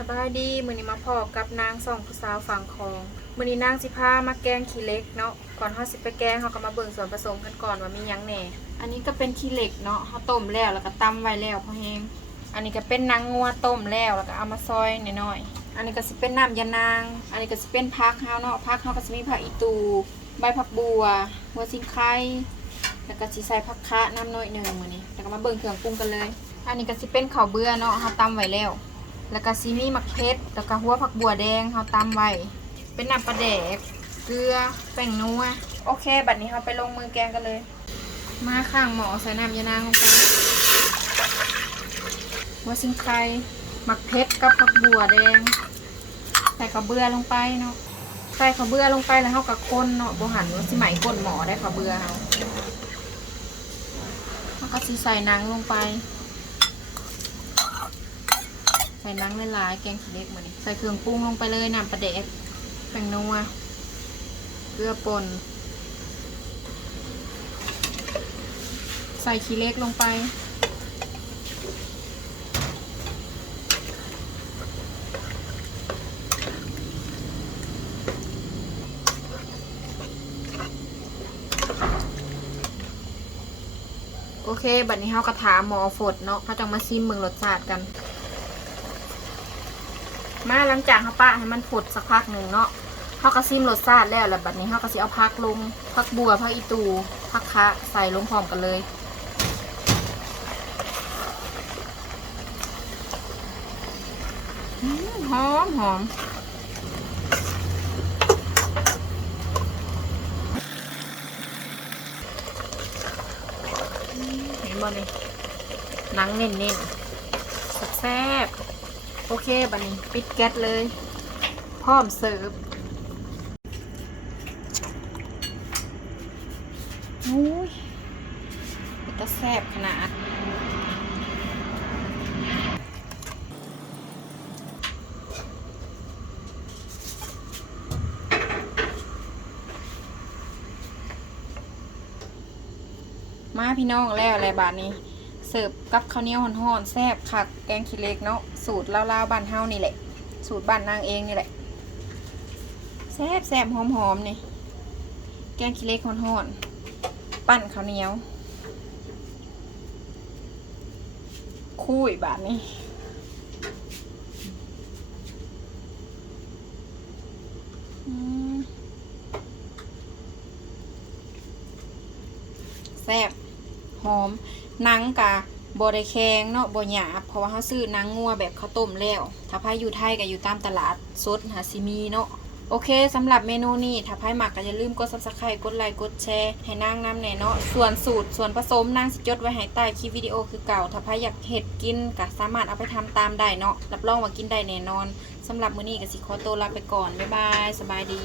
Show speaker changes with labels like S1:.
S1: สบายดีมือนี้มาพอกับนางสองผู้สาวฝั่งคองมือนี้นางสิพามาแกงขี้เหล็กเนาะก่อนเฮาสิไปแกงเฮาก็มาเบิ่งส่วนผสมกันก่อนว่ามีหยังแหน่ อันนี้ก็เป็นขี้เหล็กเนาะเฮาต้มแล้วแล้วก็ตำไว้แล้วพอแห้งอันนี้ก็เป็นนางงัวต้มแล้วแล้วก็เอามาซอยน้อยๆอันนี้ก็สิเป็นน้ำยานาง อันนี้ก็สิเป็นผักเฮาเนาะผักเฮาก็สิมีผักอีตูใบผักบัวหัวสิงไข่แล้วก็สิใส่ผักคะน้ำน้อยหนึ่งมือนี้แล้วก็มาเบิ่งเครื่องปรุงกันเลย อันนี้ก็สิเป็นข้าวเบื่อเนาะเฮาตำไว้แล้ว แล้วก็ซีมีมักเพชรแล้วก็หัวผักบัวแดงเขาตำไว้ เป็นน้ำปลาแดก เกลือ แป้งนัว โอเค บัดนี้เราไปลงมือแกงกันเลย มาข้างหมอใส่น้ำยานางลงไปหัวซิงไครมักเพชรกับผักบัวแดง ใส่ข้าวเบื่อลงไปเนาะ ใส่ข้าวเบื่อลงไปแล้วเขากับคนเนาะบหันว่าสิไหมก้นหมอได้ข้าวเบื่อเขาเขาก็สิใส่นังลงไป ส่นังหลายๆแกงขี้เหล็กมานี่ใส่เครื่องปรุงลงไปเลยน้ำปลาแดกแป้งนัวเกลือป่นใส่ขี้เหล็กลงไปโอเค บัดนี้เขากระถามหมอฝดเนาะเขาจะมาซิมเมืองรสชาติกัน มาหลังจากเขาปะให้มันฝดสักพักหนึ่งเนาะเขาก็ซิมรสชาติแล้วแล้วบัดนี้เขาก็สิเอาพักลงพักบัวพักอีตูพักคะใส่ลงพร้อมกันเลยหอมหอมเห็นบ่นี่หนังเน้นๆแซ่บ โอเคบัดนี้ปิดแก๊สเลย พร้อมเสิร์ฟอุ้ยมันจะแซ่บขนาดมาพี่น้องแล้วอะไรบาทนี้ เสิร์ฟกับข้าวเหนียวห่อนๆแซ่บคักแกงขี้เล็กเนาะสูตรลาวๆบ้านเฮานี่แหละ สูตรบ้านนางเองนี่แหละแซ่บแซ่บหอมๆนี่แกงขี้เล็กห่อนๆปั้นข้าวเหนียวคุยบาทนี้แซ่บ หอมหนังกะบไดแข็งเนาะบหยาบเพราะว่าเขาซื้อนังงัวแบบข้าวต้มแล้ว ถ้าพายอยู่ไทยก็อยู่ตามตลาดสดหาซิมีเนาะโอเคสำหรับเมนูนี้ถ้าพายหมักก็อย่าลืมกด subscribe กดไลค์กดแชร์ให้นางน้ำแน่เนาะส่วนสูตรส่วนผสมนางสิจดไว้ให้ใต้คลิปวิดีโอคือเก่า ถ้าพายอยากเห็ดกินก็สามารถเอาไปทำตามได้เนาะรับรองว่ากินได้แน่นอนสำหรับมื้อนี้ก็สิขอตัวลาไปก่อนบ๊ายบายสบายดี